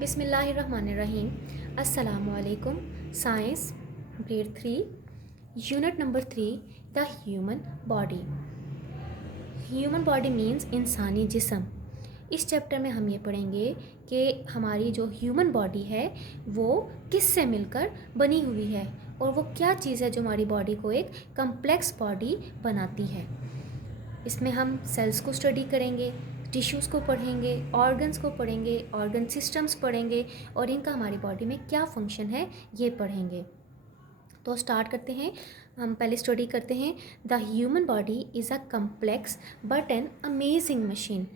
बिस्मिल्लाहिर्रहमानिर्रहीम। अस्सलामुअलैकुम। Science grade 3 unit number 3 the human body. Human body means इंसानी जिस्म। इस चैप्टर में हम ये पढ़ेंगे कि हमारी जो ह्यूमन बॉडी है वो किससे मिलकर बनी हुई है और वो क्या चीज़ है जो हमारी बॉडी को एक कम्प्लेक्स बॉडी बनाती है। इसमें हम सेल्स को स्टडी करेंगे, टिश्यूज़ को पढ़ेंगे, ऑर्गन्स को पढ़ेंगे, ऑर्गन सिस्टम्स पढ़ेंगे और इनका हमारी बॉडी में क्या फंक्शन है ये पढ़ेंगे। तो स्टार्ट करते हैं। हम पहले स्टडी करते हैं। The human body is a complex but an amazing machine.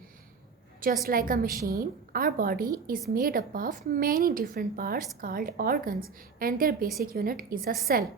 Just like a machine, our body is made up of many different parts called organs and their basic unit is a cell.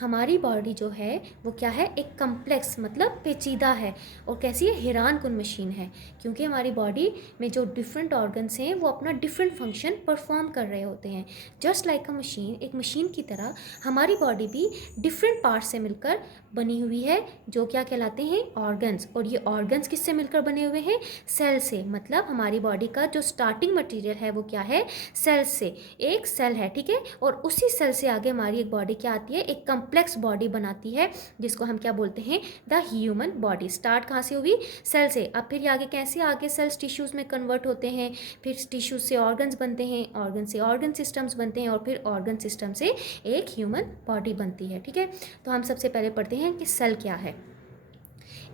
हमारी body जो है वो क्या है, एक complex मतलब पेचीदा है और कैसी है, हैरान कुन मशीन है, क्योंकि हमारी बॉडी में जो डिफरेंट ऑर्गन्स हैं वो अपना डिफरेंट फंक्शन परफॉर्म कर रहे होते हैं। जस्ट लाइक अ मशीन, एक मशीन की तरह हमारी बॉडी भी डिफरेंट पार्ट से मिलकर बनी हुई है जो क्या कहलाते हैं, ऑर्गन्स। और ये ऑर्गन्स किससे मिलकर बने हुए हैं, सेल से। मतलब हमारी बॉडी का जो स्टार्टिंग मटेरियल है वो क्या है, सेल से। एक सेल है, ठीक है, और उसी सेल से आगे हमारी एक बॉडी क्या आती है, एक कम्प्लेक्स बॉडी बनाती है जिसको हम क्या बोलते हैं, द ह्यूमन बॉडी। स्टार्ट कहाँ से हुई, सेल से। अब फिर आगे कैसे, आगे सेल्स टिश्यूज़ में कन्वर्ट होते हैं, फिर टिश्यूज़ से ऑर्गन्स बनते हैं, ऑर्गन से ऑर्गन सिस्टम्स बनते हैं और फिर ऑर्गन सिस्टम से एक ह्यूमन बॉडी बनती है। ठीक है, तो हम सबसे पहले पढ़ते हैं कि सेल क्या है।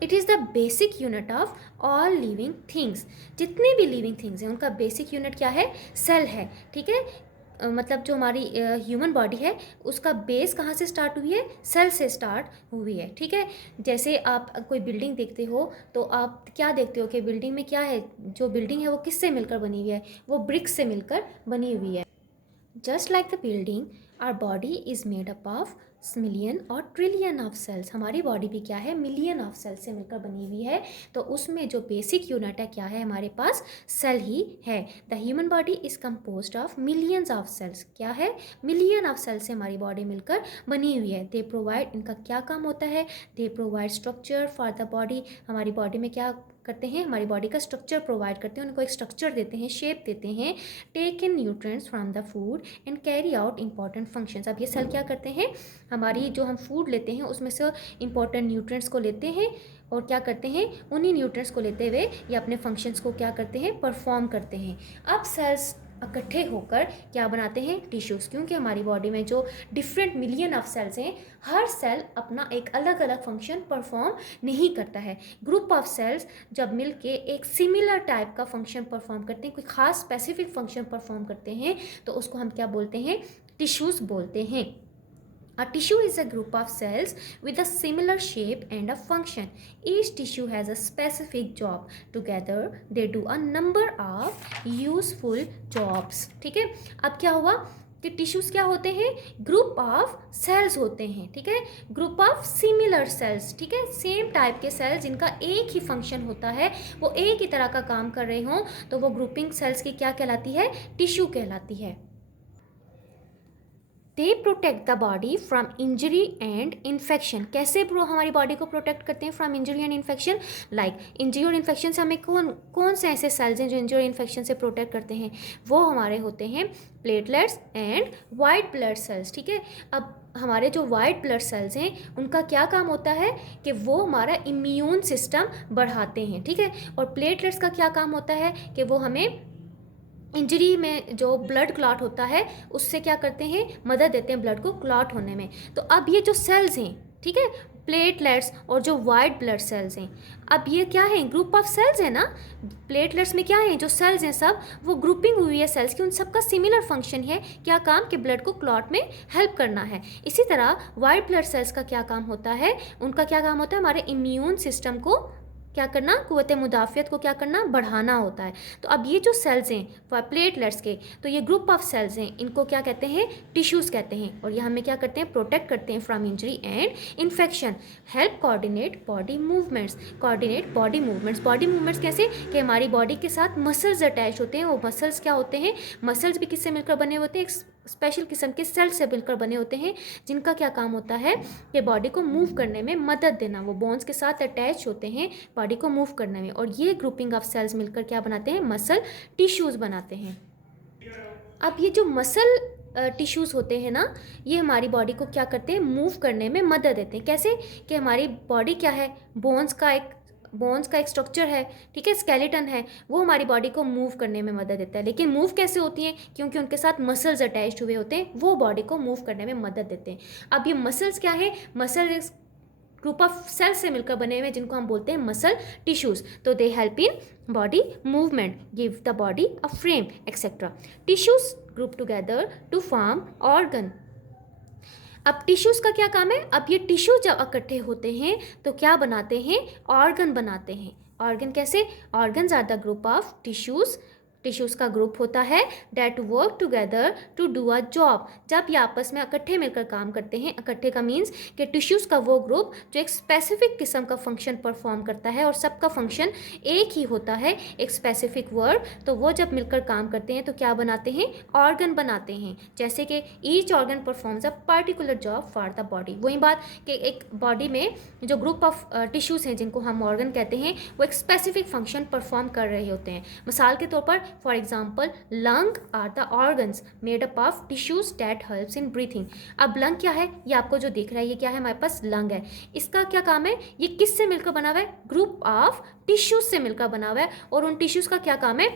It is the basic unit of all living things. जितने भी लिविंग थिंग्स हैं उनका बेसिक यूनिट क्या है, सेल है। ठीक है, मतलब जो हमारी ह्यूमन बॉडी है उसका बेस कहाँ से स्टार्ट हुई है, सेल से स्टार्ट हुई है। ठीक है, जैसे आप कोई बिल्डिंग देखते हो तो आप क्या देखते हो कि बिल्डिंग में क्या है, जो बिल्डिंग है वो किससे मिलकर बनी हुई है, वो ब्रिक्स से मिलकर बनी हुई है। Just like the building, our body is made up of million और ट्रिलियन ऑफ सेल्स। हमारी बॉडी भी क्या है, मिलियन ऑफ सेल्स से मिलकर बनी हुई है। तो उसमें जो बेसिक यूनिट है क्या है, हमारे पास सेल ही है। The human body is composed of millions of cells. क्या है, मिलियन ऑफ सेल्स से हमारी बॉडी मिलकर बनी हुई है। दे प्रोवाइड, इनका क्या काम होता है, they provide structure for the body. हमारी बॉडी में क्या करते हैं, हमारी बॉडी का स्ट्रक्चर प्रोवाइड करते हैं, उनको एक स्ट्रक्चर देते हैं, शेप देते हैं। Take in nutrients from the food and carry out important functions. अब ये सेल क्या करते हैं, हमारी जो हम फूड लेते हैं उसमें से इंपॉर्टेंट न्यूट्रिएंट्स को लेते हैं और क्या करते हैं, उन्हीं न्यूट्रिएंट्स को लेते हुए ये अपने फंक्शंस को क्या करते हैं, परफॉर्म करते हैं। अब सेल्स इकट्ठे होकर क्या बनाते हैं, टिश्यूज़। क्योंकि हमारी बॉडी में जो डिफरेंट मिलियन ऑफ सेल्स हैं, हर सेल अपना एक अलग अलग फंक्शन परफॉर्म नहीं करता है। ग्रुप ऑफ सेल्स जब मिल के एक सिमिलर टाइप का फंक्शन परफॉर्म करते हैं, कोई खास स्पेसिफिक फंक्शन परफॉर्म करते हैं, तो उसको हम क्या बोलते हैं, टिश्यूज़ बोलते हैं। A tissue is a group of cells with a similar shape and a function. Each tissue has a specific job. Together, they do a number of useful jobs. ठीक है, अब क्या हुआ कि टिश्यूज़ क्या होते हैं, ग्रुप ऑफ सेल्स होते हैं। ठीक है, ग्रुप ऑफ सिमिलर सेल्स। ठीक है, सेम टाइप के सेल्स जिनका एक ही फंक्शन होता है, वो एक ही तरह का काम कर रहे हों, तो वो ग्रुपिंग सेल्स की क्या कहलाती है, टिश्यू कहलाती है। They protect the body from injury and infection. कैसे हमारी बॉडी को प्रोटेक्ट करते हैं from injury and infection, like injury और इन्फेक्शन से हमें कौन से ऐसे सेल्स हैं जो इंजरी और इन्फेक्शन से प्रोटेक्ट करते हैं, वो हमारे होते हैं platelets and white blood cells. ठीक है, अब हमारे जो वाइट ब्लड सेल्स हैं उनका क्या काम होता है कि वो हमारा इम्यून सिस्टम बढ़ाते हैं। ठीक है, और प्लेटलेट्स का क्या काम होता है कि वो हमें इंजरी में जो ब्लड क्लॉट होता है उससे क्या करते हैं, मदद देते हैं ब्लड को क्लॉट होने में। तो अब ये जो सेल्स हैं, ठीक है, प्लेटलेट्स और जो वाइट ब्लड सेल्स हैं, अब ये क्या है, ग्रुप ऑफ सेल्स है ना। प्लेटलेट्स में क्या है, जो सेल्स हैं सब वो ग्रुपिंग हुई है सेल्स की, उन सबका सिमिलर फंक्शन है, क्या काम, कि ब्लड को क्लॉट में हेल्प करना है। इसी तरह वाइट ब्लड सेल्स का क्या काम होता है, उनका क्या काम होता है, हमारे इम्यून सिस्टम को क्या करना, कुव्वत मुदाफ़ियत को क्या करना, बढ़ाना होता है। तो अब ये जो सेल्स हैं प्लेटलेट्स के, तो ये ग्रुप ऑफ सेल्स हैं, इनको क्या कहते हैं, टिश्यूज़ कहते हैं। और ये हमें क्या करते हैं, प्रोटेक्ट करते हैं from injury and infection. Help coordinate body movements. Coordinate body movements. Body movements कैसे, कि हमारी बॉडी के साथ मसल्स अटैच होते हैं। वो मसल्स क्या होते हैं, मसल्स भी किससे मिलकर बने होते हैं, एक स्पेशल किस्म के सेल से मिलकर बने होते हैं, जिनका क्या काम होता है कि बॉडी को मूव करने में मदद देना। वो बोन्स के साथ अटैच होते हैं बॉडी को मूव करने में, और ये ग्रुपिंग ऑफ सेल्स मिलकर क्या बनाते हैं, मसल टिश्यूज़ बनाते हैं। अब ये जो मसल टिश्यूज़ होते हैं ना, ये हमारी बॉडी को क्या करते हैं, मूव करने में मदद देते हैं। कैसे कि हमारी बॉडी क्या है, बोन्स का एक स्ट्रक्चर है, ठीक है, स्केलेटन है, वो हमारी बॉडी को मूव करने में मदद देता है। लेकिन मूव कैसे होती हैं, क्योंकि उनके साथ मसल्स अटैच्ड हुए होते हैं, वो बॉडी को मूव करने में मदद देते हैं। अब ये मसल्स क्या है, मसल ग्रुप ऑफ सेल से मिलकर बने हुए जिनको हम बोलते हैं मसल टिश्यूज। तो they help in body movement, give the body a frame etcetera. Tissues group together to form organ. अब टिश्यूज का क्या काम है, अब ये टिश्यू जब इकट्ठे होते हैं तो क्या बनाते हैं, ऑर्गन बनाते हैं। ऑर्गन कैसे, organs are the group of tissues का ग्रुप होता है that work together to do a job. जब ये आपस में इकट्ठे मिलकर काम करते हैं, इकट्ठे का मीन्स कि टिश्यूज़ का वो ग्रुप जो एक स्पेसिफिक किस्म का फंक्शन परफॉर्म करता है और सबका फंक्शन एक ही होता है, एक स्पेसिफिक वर्क, तो वो जब मिलकर काम करते हैं तो क्या बनाते हैं, ऑर्गन बनाते हैं। जैसे कि each organ performs a particular job for the body. वही बात कि एक बॉडी में जो ग्रुप ऑफ टिश्यूज़ हैं जिनको हम ऑर्गन कहते हैं, वो एक स्पेसिफिक फंक्शन परफॉर्म कर रहे होते हैं। मिसाल के तौर पर for example lung are the organs made up of tissues that helps in breathing. अब लंग क्या है, ये आपको जो दिख रहा है, ये क्या है, हमारे पास लंग है। इसका क्या काम है, ये किससे मिलकर बना हुआ है, ग्रुप ऑफ टिश्यूज से मिलकर बना हुआ है। और उन टिश्यूज का क्या काम है,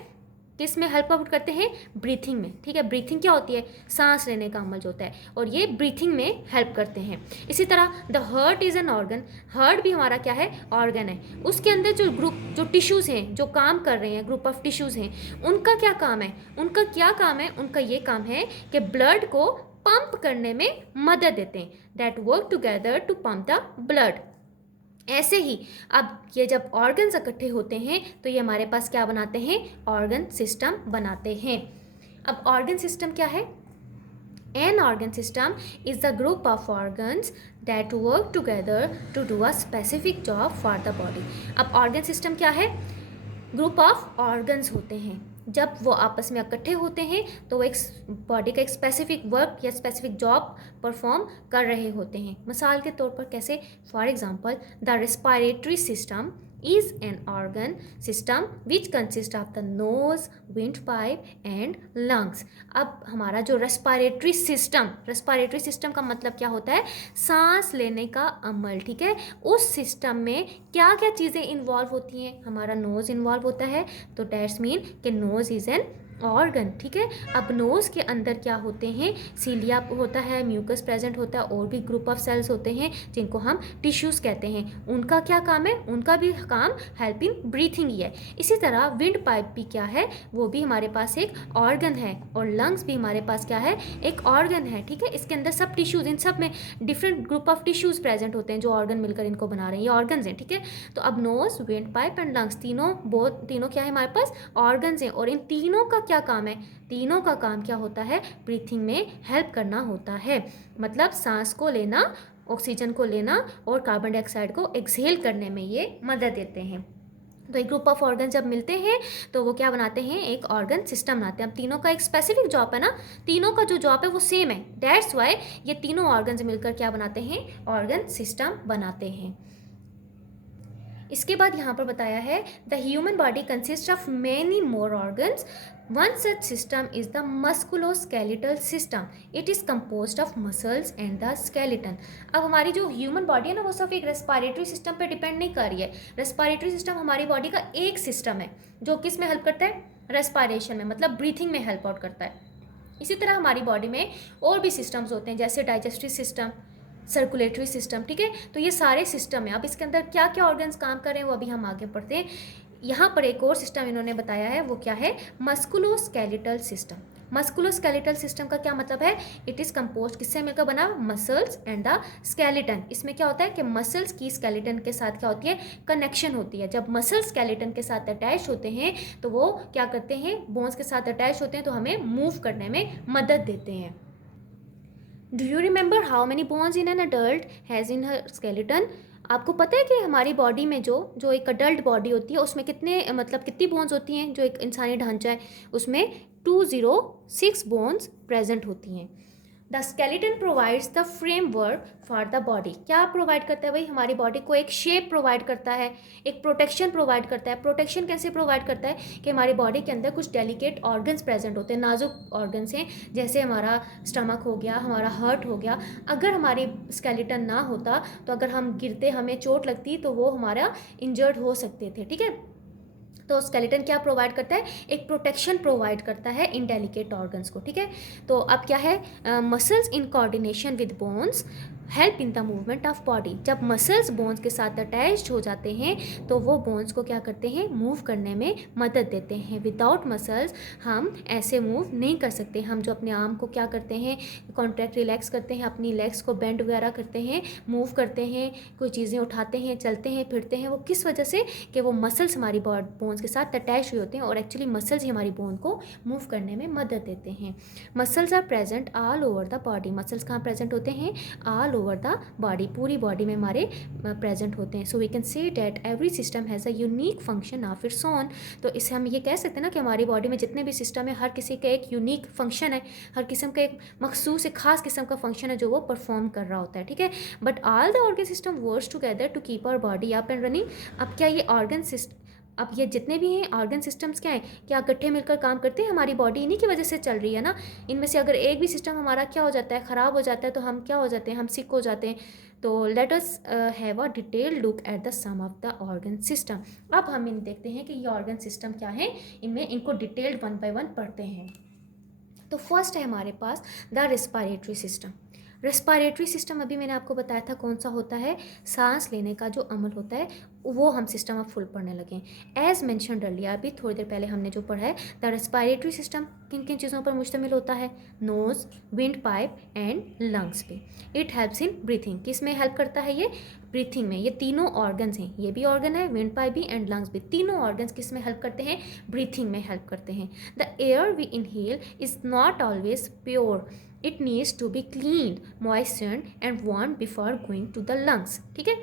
किस में हेल्प आउट करते हैं, ब्रीथिंग में, ठीक है। ब्रीथिंग क्या होती है, सांस लेने का अमल जो होता है, और ये ब्रीथिंग में हेल्प करते हैं। इसी तरह the heart is an organ, heart भी हमारा क्या है, ऑर्गन है। उसके अंदर जो टिश्यूज़ हैं जो काम कर रहे हैं, ग्रुप ऑफ टिश्यूज़ हैं, उनका क्या काम है, उनका ये काम है कि ब्लड को पंप करने में मदद देते हैं, that work together to pump the blood. ऐसे ही अब ये जब ऑर्गन्स इकट्ठे होते हैं तो ये हमारे पास क्या बनाते हैं, ऑर्गन सिस्टम बनाते हैं। अब ऑर्गन सिस्टम क्या है, an organ system is the group of organs that work together to do a specific job for the body. अब ऑर्गन सिस्टम क्या है, ग्रुप ऑफ ऑर्गन्स होते हैं, जब वो आपस में इकट्ठे होते हैं तो वो एक बॉडी का एक स्पेसिफिक वर्क या स्पेसिफिक जॉब परफॉर्म कर रहे होते हैं। मिसाल के तौर पर कैसे, for example the respiratory system is an organ system which consists of the nose, windpipe and lungs। अब हमारा जो रेस्पिरेटरी सिस्टम का मतलब क्या होता है, सांस लेने का अमल, ठीक है। उस सिस्टम में क्या क्या चीज़ें इन्वॉल्व होती हैं, हमारा नोज़ इन्वॉल्व होता है, तो डैट्स मीन कि नोज़ इज़ एन ऑर्गन, ठीक है। अब नोज़ के अंदर क्या होते हैं, सीलिया होता है, म्यूकस प्रेजेंट होता है, और भी ग्रुप ऑफ सेल्स होते हैं जिनको हम टिश्यूज़ कहते हैं। उनका क्या काम है, उनका भी काम हेल्प इन ब्रीथिंग ही है। इसी तरह विंड पाइप भी क्या है, वो भी हमारे पास एक ऑर्गन है, और लंग्स भी हमारे पास क्या है, एक ऑर्गन है, ठीक है। इसके अंदर सब टिश्यूज़, इन सब में different group of tissues present होते हैं जो ऑर्गन मिलकर इनको बना रहे हैं, ये ऑर्गन्स हैं, ठीक है। तो अब nose, wind pipe and lungs तीनों क्या है, हमारे पास ऑर्गन्स हैं, और इन तीनों का क्या काम है, तीनों का काम क्या होता है, ब्रीथिंग में हेल्प करना होता है। मतलब सांस को लेना, ऑक्सीजन को लेना और कार्बन डाइऑक्साइड को एक्सहेल करने में ये मदद देते हैं। तो एक ग्रुप ऑफ ऑर्गन जब मिलते हैं तो वो क्या बनाते हैं, एक ऑर्गन सिस्टम बनाते हैं। अब तीनों का एक स्पेसिफिक जॉब है ना, तीनों का जो जॉब है वो सेम है, दैट्स वाई ये तीनों ऑर्गन्स मिलकर क्या बनाते हैं, ऑर्गन सिस्टम बनाते हैं। इसके बाद यहाँ पर बताया है the human body consist of many more organs, one such system is the musculoskeletal system, it is composed of muscles and the skeleton. अब हमारी जो ह्यूमन बॉडी है ना, वो सिर्फ एक रेस्पिरेटरी सिस्टम पे डिपेंड नहीं कर रही है। रेस्पिरेटरी सिस्टम हमारी बॉडी का एक सिस्टम है जो किस में हेल्प करता है, रेस्पिरेशन में, मतलब ब्रीथिंग में हेल्प आउट करता है। इसी तरह हमारी बॉडी में और भी सिस्टम्स होते हैं, जैसे डाइजेस्टिव सिस्टम, सर्कुलेटरी सिस्टम, ठीक है। तो ये सारे सिस्टम है। अब इसके अंदर क्या क्या ऑर्गन्स काम कर रहे हैं वो अभी हम आगे पढ़ते हैं। यहाँ पर एक और सिस्टम इन्होंने बताया है, वो क्या है, मस्कुलोस्केलेटल सिस्टम। मस्कुलोस्केलेटल सिस्टम का क्या मतलब है, इट इज़ कंपोज्ड, किससे मिलकर बना, मसल्स एंड द स्केलेटन। इसमें क्या होता है कि मसल्स की स्केलेटन के साथ क्या होती है, कनेक्शन होती है। जब मसल्स स्केलेटन के साथ अटैच होते हैं तो वो क्या करते हैं, बोन्स के साथ अटैच होते हैं, तो हमें मूव करने में मदद देते हैं। Do you remember how many bones in an adult has in her skeleton. आपको पता है कि हमारी बॉडी में जो एक अडल्ट बॉडी होती है उसमें कितनी बोन्स होती हैं, जो एक इंसानी ढांचा है उसमें 206 बोन्स प्रेजेंट होती हैं। The skeleton provides the framework for the body. क्या प्रोवाइड करता है भाई? हमारी बॉडी को एक शेप प्रोवाइड करता है, एक प्रोटेक्शन प्रोवाइड करता है। प्रोटेक्शन कैसे प्रोवाइड करता है कि हमारी बॉडी के अंदर कुछ डेलिकेट ऑर्गन्स प्रेजेंट होते हैं, नाजुक ऑर्गन्स हैं, जैसे हमारा स्टमक हो गया, हमारा हार्ट हो गया। अगर हमारी स्केलेटन ना होता तो अगर हम गिरते, हमें चोट लगती, तो वो हमारा इंजर्ड हो सकते थे, ठीक है। तो स्केलेटन क्या प्रोवाइड करता है? एक प्रोटेक्शन प्रोवाइड करता है इन डेलिकेट ऑर्गन्स को, ठीक है। तो अब क्या है? Muscles in coordination with bones help in the movement of body. जब मसल्स बोन्स के साथ अटैच्ड हो जाते हैं तो वो बोन्स को क्या करते हैं? मूव करने में मदद देते हैं। विदाउट मसल्स हम ऐसे मूव नहीं कर सकते। हम जो अपने आर्म को क्या करते हैं? कॉन्ट्रैक्ट, रिलैक्स करते हैं, अपनी लेग्स को बेंड वगैरह करते हैं, मूव करते हैं, कोई चीज़ें उठाते हैं, चलते हैं, फिरते हैं, वो किस वजह से? कि वो मसल्स हमारी बोन्स के साथ अटैच हुए होते हैं और एक्चुअली मसल्स ही हमारी बोन को मूव करने में मदद देते हैं। Muscles are present all over the body. Muscles कहाँ प्रेजेंट होते हैं? ऑल ओवर द बॉडी, पूरी बॉडी में हमारे प्रेजेंट होते हैं। So we can say that every system has a unique function of its own. तो इससे हम ये कह सकते हैं ना कि हमारी बॉडी में जितने भी सिस्टम है, हर किसी का एक यूनिक फंक्शन है, हर किस्म का एक मखसूस, एक खास किस्म का फंक्शन है जो वो परफॉर्म कर रहा होता है, ठीक है। But all the organ system works together to keep our body up and running. अब क्या ये ऑर्गन सिस्टम, अब ये जितने भी हैं ऑर्गन सिस्टम्स क्या हैं? क्या इकट्ठे मिलकर काम करते हैं? हमारी बॉडी इन्हीं की वजह से चल रही है ना। इनमें से अगर एक भी सिस्टम हमारा क्या हो जाता है? ख़राब हो जाता है, तो हम क्या हो जाते हैं? हम सिक हो जाते हैं। तो let us have a detail look at the some of the organ system. अब हम इन देखते हैं कि ये ऑर्गन सिस्टम क्या है, इनमें इनको डिटेल्ड वन बाय वन पढ़ते हैं। तो फर्स्ट है हमारे पास the respiratory system. Respiratory system अभी मैंने आपको बताया था कौन सा होता है? सांस लेने का जो अमल होता है, वो हम सिस्टम अब फुल पढ़ने लगे हैं। एज मैंशनड अर्लियर, अभी थोड़ी देर पहले हमने जो पढ़ा है, द रेस्पिरेटरी सिस्टम किन किन चीज़ों पर मुश्तमिल होता है? Nose, wind pipe and lungs पे। It helps in breathing. किस में हेल्प करता है ये? ब्रीथिंग में। ये तीनों ऑर्गन्स हैं, ये भी ऑर्गन है, विंड पाइप भी एंड लंग्स भी, तीनों ऑर्गन्स किस में हेल्प करते हैं? ब्रीथिंग में हेल्प करते हैं। The air we inhale is not always pure, it needs to be cleaned, moistened and warmed before going to the lungs, ठीक है।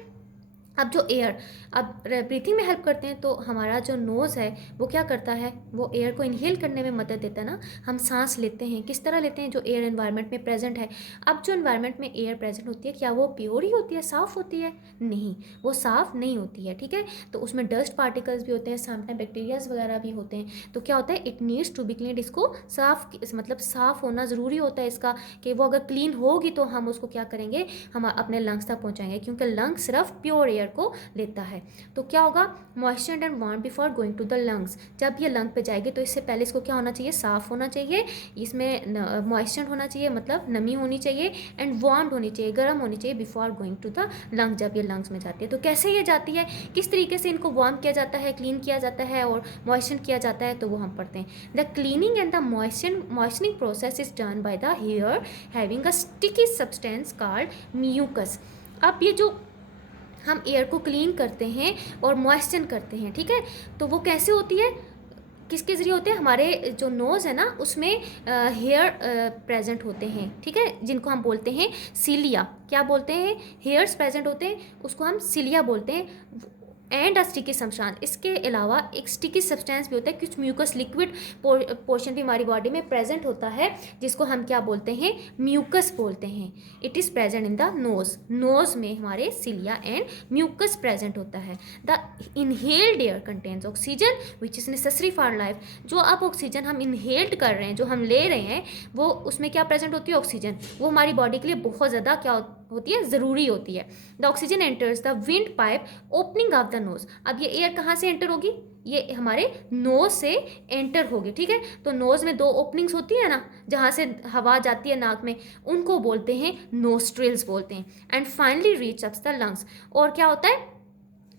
अब जो एयर, अब ब्रीथिंग में हेल्प करते हैं, तो हमारा जो नोज़ है वो क्या करता है? वो एयर को इनहेल करने में मदद देता है ना। हम सांस लेते हैं, किस तरह लेते हैं? जो एयर एनवायरनमेंट में प्रेजेंट है। अब जो एनवायरनमेंट में एयर प्रेजेंट होती है, क्या वो प्योर ही होती है, साफ़ होती है? नहीं, वो साफ़ नहीं होती है, ठीक है। तो उसमें डस्ट पार्टिकल्स भी होते हैं, साथ में बैक्टीरियाज वगैरह भी होते हैं। तो क्या होता है? It needs to be clean. इसको साफ, मतलब साफ़ होना ज़रूरी होता है इसका, कि वो अगर क्लीन होगी तो हम उसको क्या करेंगे? हम अपने लंग्स तक पहुँचाएंगे, क्योंकि लंग्स सिर्फ प्योर एयर को लेता है। तो क्या होगा? Moistured and warm before going to the lungs. जब ये लंग पे जाएगी तो इससे पहले इसको क्या होना चाहिए? साफ़ होना चाहिए, इसमें मॉइस्चर्ड होना चाहिए, मतलब नमी होनी चाहिए, एंड वार्म होनी चाहिए, गर्म होनी चाहिए, before going to the lung, जब ये लंग्स में जाती है। तो कैसे ये जाती है, किस तरीके से इनको वार्म किया जाता है, क्लीन किया जाता है और मॉइस्चर किया जाता है, तो वो हम पढ़ते हैं। The cleaning and the moistening process is done by the hair having a sticky substance called mucus. अब ये जो हम एयर को क्लीन करते हैं और मॉइस्चर करते हैं, ठीक है, तो वो कैसे होती है? किसके ज़रिए होते हैं? हमारे जो नोज़ है ना, उसमें हेयर प्रेजेंट होते हैं, ठीक है, जिनको हम बोलते हैं सिलिया। क्या बोलते हैं? हेयर्स प्रेजेंट होते हैं, उसको हम सिलिया बोलते हैं। एंड अ स्टिकी सब्सटेंस, इसके अलावा एक स्टिकी सब्सटेंस भी होता है, कुछ म्यूकस लिक्विड पोर्शन भी हमारी बॉडी में प्रेजेंट होता है, जिसको हम क्या बोलते हैं? म्यूकस बोलते हैं। It is present in the nose. Nose में हमारे सिलिया एंड म्यूकस प्रेजेंट होता है। The inhaled air contains oxygen which is necessary for life. जो अब ऑक्सीजन हम इनहेल्ड कर रहे हैं, जो हम ले रहे हैं, वो उसमें क्या प्रेजेंट होती है? ऑक्सीजन। वो हमारी बॉडी के लिए बहुत ज़्यादा क्या होती है? ज़रूरी होती है। The oxygen enters the wind pipe opening of the nose. अब ये एयर कहाँ से एंटर होगी? ये हमारे नोज से एंटर होगी, ठीक है। तो नोज में दो ओपनिंग्स होती है ना, जहाँ से हवा जाती है नाक में, उनको बोलते हैं नोस्ट्रिल्स बोलते हैं। And finally reach up the lungs. और क्या होता है?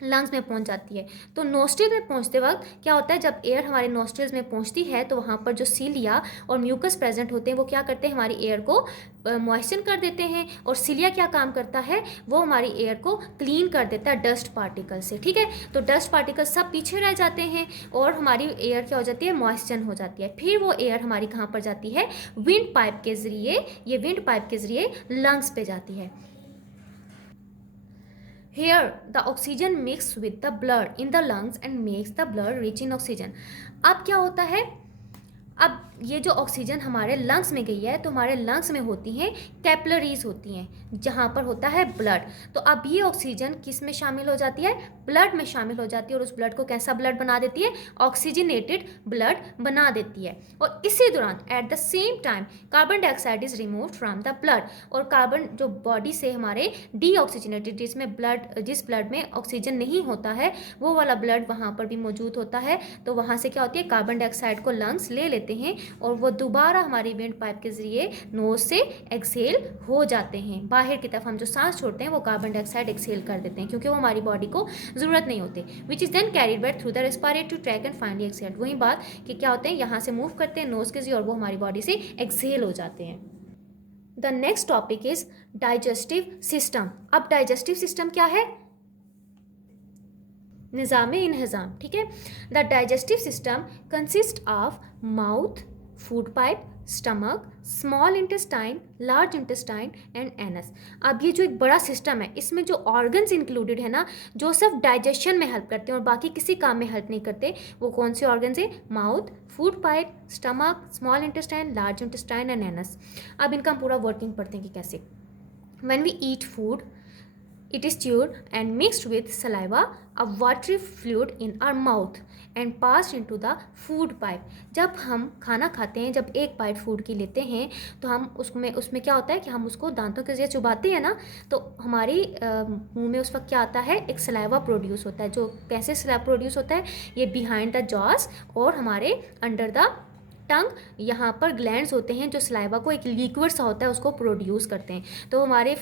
लंग्स में पहुंच जाती है। तो नोस्ट्रिल में पहुंचते वक्त क्या होता है? जब एयर हमारे नोस्ट्रिल्स में पहुंचती है तो वहाँ पर जो सीलिया और म्यूकस प्रेजेंट होते हैं, वो क्या करते हैं? हमारी एयर को मॉइस्चर कर देते हैं। और सीलिया क्या काम करता है? वो हमारी एयर को क्लीन कर देता है डस्ट पार्टिकल से, ठीक है। तो डस्ट पार्टिकल सब पीछे रह जाते हैं और हमारी एयर क्या हो जाती है? मॉइस्चर हो जाती है। फिर वो एयर हमारी कहाँ पर जाती है? विंड पाइप के ज़रिए। ये विंड पाइप के ज़रिए लंग्स पे जाती है। Here, the oxygen mixes with the blood in the lungs and makes the blood rich in oxygen. अब क्या होता है? अब ये जो ऑक्सीजन हमारे लंग्स में गई है तो हमारे लंग्स में होती हैं कैपिलरीज होती हैं जहाँ पर होता है ब्लड। तो अब ये ऑक्सीजन किस में शामिल हो जाती है, ब्लड में शामिल हो जाती है और उस ब्लड को कैसा ब्लड बना देती है, ऑक्सीजनेटेड ब्लड बना देती है। और इसी दौरान at the same time carbon dioxide is removed from the blood, और कार्बन जो बॉडी से हमारे डीऑक्सीजनेटेड, जिसमें ब्लड, जिस ब्लड में ऑक्सीजन नहीं होता है वो वाला ब्लड वहाँ पर भी मौजूद होता है। तो वहाँ से क्या होती है, कार्बन डाइऑक्साइड को लंग्स ले लेते हैं और वो दोबारा हमारी विंड पाइप के जरिए नोज से एक्सहेल हो जाते हैं। बाहर की तरफ हम जो सांस छोड़ते हैं वो कार्बन डाइऑक्साइड एक्सहेल कर देते हैं क्योंकि वो हमारी बॉडी को ज़रूरत नहीं होती, which is then carried back through the respiratory tract and finally exhaled. वही बात कि क्या होते हैं, यहाँ से मूव करते हैं नोज के जरिए और वो हमारी बॉडी से एक्सहेल हो जाते हैं। The next topic is digestive system. अब डाइजेस्टिव सिस्टम क्या है, निज़ाम इंहज़ाम, ठीक है। The digestive system consist of mouth, food pipe, stomach, small intestine, large intestine and anus. अब ये जो एक बड़ा सिस्टम है इसमें जो ऑर्गन्स इंक्लूडेड है ना, जो सिर्फ डाइजेशन में हेल्प करते हैं और बाकी किसी काम में हेल्प नहीं करते, वो कौन से ऑर्गन्स हैं, mouth, food pipe, stomach, small intestine, large intestine and anus. अब इनका हम पूरा वर्किंग पढ़ते हैं कि कैसे। When we eat food, it is chewed and mixed with saliva, a watery fluid in our mouth and passed into the food pipe। जब हम खाना खाते हैं, जब एक बाइट फूड की लेते हैं तो हम उसमें क्या होता है कि हम उसको दांतों के जरिए चुबाते हैं ना, तो हमारी मुंह में उस वक्त क्या आता है, एक सलाइवा प्रोड्यूस होता है। जो कैसे सलाइवा प्रोड्यूस होता है, ये बिहाइंड द जॉस और हमारे अंडर द टंग, यहाँ पर ग्लैंड्स होते हैं जो सलाइवा को एक लिक्विड सा होता है उसको प्रोड्यूस करते हैं। तो हमारे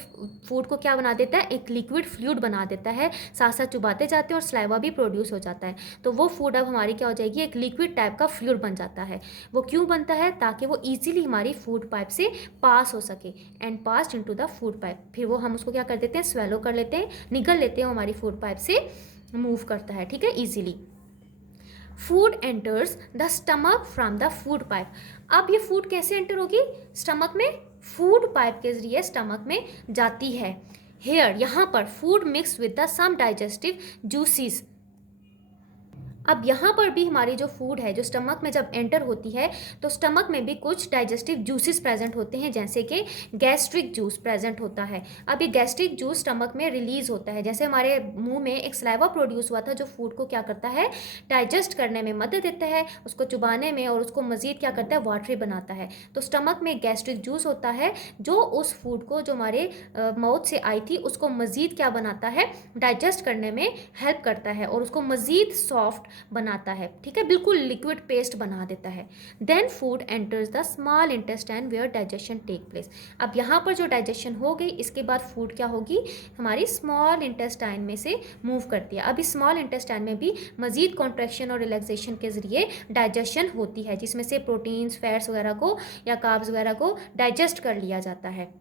फूड को क्या बना देता है, एक लिक्विड फ्लूइड बना देता है, साथ साथ चुबाते जाते हैं और सलाइवा भी प्रोड्यूस हो जाता है। तो वो फूड अब हमारी क्या हो जाएगी, एक लिक्विड टाइप का फ्लूइड बन जाता है। वो क्यों बनता है, ताकि वो ईजिली हमारी फूड पाइप से पास हो सके and pass into the food pipe. फिर वो हम उसको क्या कर देते हैं, स्वेलो कर लेते हैं, निगल लेते हैं, हमारी फूड पाइप से मूव करता है, ठीक है, easily. Food enters the stomach from the food pipe. अब ये फूड कैसे एंटर होगी, स्टमक में, फूड पाइप के जरिए स्टमक में जाती है। हेयर, यहाँ पर food mix with the some digestive juices. अब यहाँ पर भी हमारी जो फूड है जो स्टमक में जब एंटर होती है तो स्टमक में भी कुछ डाइजेस्टिव जूसेस प्रेजेंट होते हैं, जैसे कि गैस्ट्रिक जूस प्रेजेंट होता है। अब ये गैस्ट्रिक जूस स्टमक में रिलीज होता है, जैसे हमारे मुंह में एक सलाइवा प्रोड्यूस हुआ था जो फूड को क्या करता है, डाइजेस्ट करने में मदद देता है, उसको चुबाने में, और उसको मजीद क्या करता है, वाटरी बनाता है। तो स्टमक में गैस्ट्रिक जूस होता है जो उस फूड को जो हमारे माउथ से आई थी उसको मजीद क्या बनाता है, डाइजेस्ट करने में हेल्प करता है और उसको मजीद सॉफ्ट बनाता है, ठीक है, बिल्कुल लिक्विड पेस्ट बना देता है। Then food enters the small intestine where digestion take place. अब यहाँ पर जो डाइजेशन हो गई, इसके बाद फूड क्या होगी, हमारी स्मॉल इंटेस्टाइन में से मूव करती है। अब इस स्मॉल इंटेस्टाइन में भी मजीद कॉन्ट्रैक्शन और रिलैक्सेशन के जरिए डाइजेशन होती है, जिसमें से प्रोटीन्स, फैट्स वगैरह को या कार्ब्स वगैरह को डाइजेस्ट कर लिया जाता है।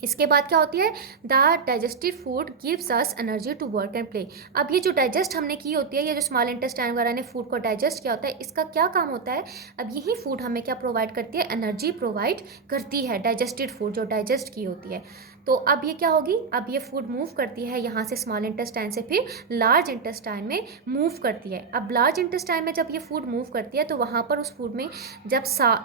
इसके बाद क्या होती है, the digestive food gives us energy to work and play. अब ये जो डाइजेस्ट हमने की होती है, ये जो स्मॉल इंटेस्टाइन वगैरह ने फूड को डाइजेस्ट किया होता है, इसका क्या काम होता है, अब यही फूड हमें क्या प्रोवाइड करती है, एनर्जी प्रोवाइड करती है, डाइजेस्टेड फूड जो डाइजेस्ट की होती है। तो अब ये क्या होगी, अब ये फूड मूव करती है यहाँ से स्मॉल इंटेस्टाइन से फिर लार्ज इंटेस्टाइन में मूव करती है। अब लार्ज इंटेस्टाइन में जब ये फूड मूव करती है तो वहाँ पर उस फूड में जब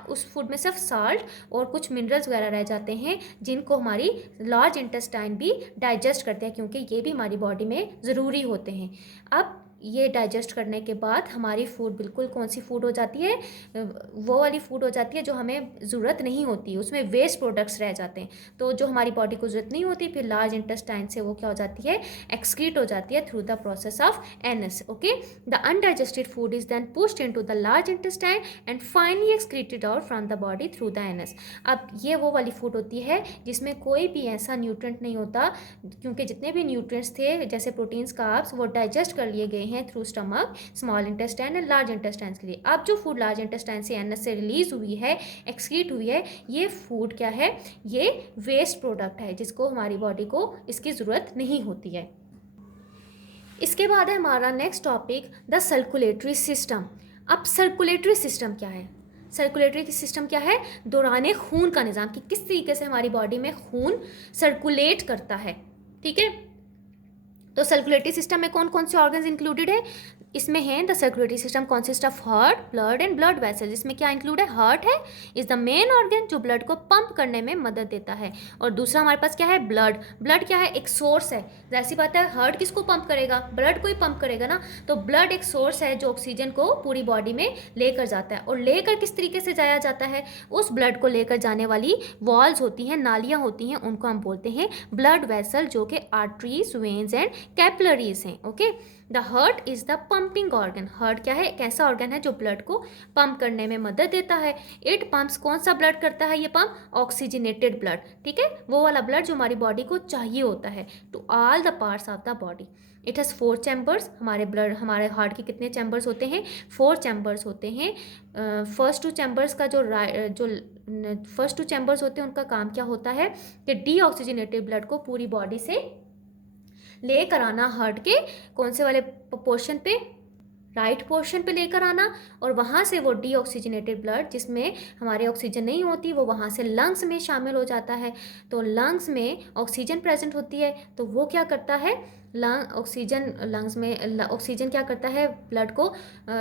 उस फूड में सिर्फ साल्ट और कुछ मिनरल्स वगैरह रह जाते हैं जिनको हमारी लार्ज इंटेस्टाइन भी डाइजेस्ट करते हैं, क्योंकि ये भी हमारी बॉडी में ज़रूरी होते हैं। अब ये डाइजेस्ट करने के बाद हमारी फूड बिल्कुल कौन सी फूड हो जाती है, वो वाली फूड हो जाती है जो हमें ज़रूरत नहीं होती, उसमें वेस्ट प्रोडक्ट्स रह जाते हैं। तो जो हमारी बॉडी को ज़रूरत नहीं होती फिर लार्ज इंटेस्टाइन से वो क्या हो जाती है, एक्सक्रीट हो जाती है through the process of anus. Okay, the undigested food is then pushed into the large intestine and finally excreted out from the body through the anus. अब ये वो वाली फूड होती है जिसमें कोई भी ऐसा न्यूट्रिएंट नहीं होता, क्योंकि जितने भी न्यूट्रिएंट्स थे जैसे प्रोटीन्स, कार्ब्स, वो डाइजेस्ट कर लिए गए हैं through stomach, small intestine and large intestine के लिए। अब जो फूड लार्ज इंटेस्टाइन से एनस से रिलीज हुई है, एक्सक्रीट हुई है, ये फूड क्या है, ये वेस्ट प्रोडक्ट है जिसको हमारी बॉडी को इसकी ज़रूरत नहीं होती है। इसके बाद है हमारा next topic, the circulatory system. अब सर्कुलेटरी सिस्टम क्या है, सर्कुलेटरी सिस्टम क्या है, दौरान खून का निज़ाम, कि किस तरीके से हमारी बॉडी में खून सर्कुलेट करता है, ठीक है। तो सर्कुलेटरी सिस्टम में कौन कौन से ऑर्गन्स इंक्लूडेड है, इसमें है the circulatory system consist of heart, blood and blood vessel. इसमें क्या इंक्लूड है? हार्ट है, इज द मेन ऑर्गन जो ब्लड को पंप करने में मदद देता है। और दूसरा हमारे पास क्या है? ब्लड। ब्लड क्या है? एक सोर्स है। जैसी बात है, हार्ट किसको पंप करेगा? ब्लड को ही पंप करेगा ना। तो ब्लड एक सोर्स है जो ऑक्सीजन को पूरी बॉडी में लेकर जाता है। और लेकर किस तरीके से जाया जाता है? उस ब्लड को लेकर जाने वाली वॉल्स होती हैं, नालियाँ होती हैं, उनको हम बोलते हैं ब्लड वेसल, जो कि आर्टरीज, वेन्स एंड कैपिलरीज हैं। Okay, the heart is the pumping organ. Heart क्या है? एक ऐसा ऑर्गन है जो ब्लड को पंप करने में मदद देता है। इट पंप्स, कौन सा ब्लड करता है ये पंप? ऑक्सीजनेटेड ब्लड, ठीक है, वो वाला ब्लड जो हमारी बॉडी को चाहिए होता है, to all the parts of the body. It has 4 chambers. हमारे हार्ट के कितने चैम्बर्स होते हैं? 4 चैम्बर्स होते हैं। फर्स्ट 2 चैम्बर्स का जो फर्स्ट 2 चैम्बर्स होते हैं उनका काम क्या होता है कि डीऑक्सीजनेटेड ब्लड को पूरी बॉडी से लेकर आना, हार्ट के कौन से वाले पोर्शन पे? राइट पोर्शन पे लेकर आना, और वहाँ से वो डीऑक्सीजनेटेड ब्लड, जिसमें हमारे ऑक्सीजन नहीं होती, वो वहाँ से लंग्स में शामिल हो जाता है। तो लंग्स में ऑक्सीजन प्रेजेंट होती है, तो वो क्या करता है? लंग्स में ऑक्सीजन क्या करता है? ब्लड को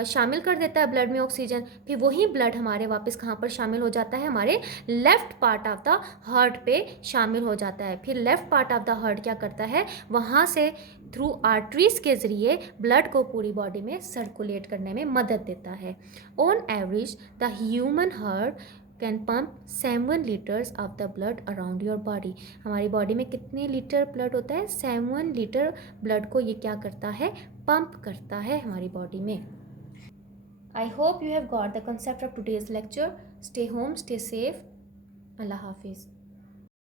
शामिल कर देता है, ब्लड में ऑक्सीजन। फिर वही ब्लड हमारे वापस कहाँ पर शामिल हो जाता है? हमारे left part of the heart पे शामिल हो जाता है। फिर left part of the heart क्या करता है? वहाँ से थ्रू आर्टरीज के ज़रिए ब्लड को पूरी बॉडी में सर्कुलेट करने में मदद देता है। On average the human heart can pump 7 litres of the blood around your body. हमारी बॉडी में कितने लीटर ब्लड होता है? 7 लीटर ब्लड को ये क्या करता है? पंप करता है हमारी बॉडी में। I hope you have got the concept of today's lecture. Stay home, stay safe. Allah हाफिज़।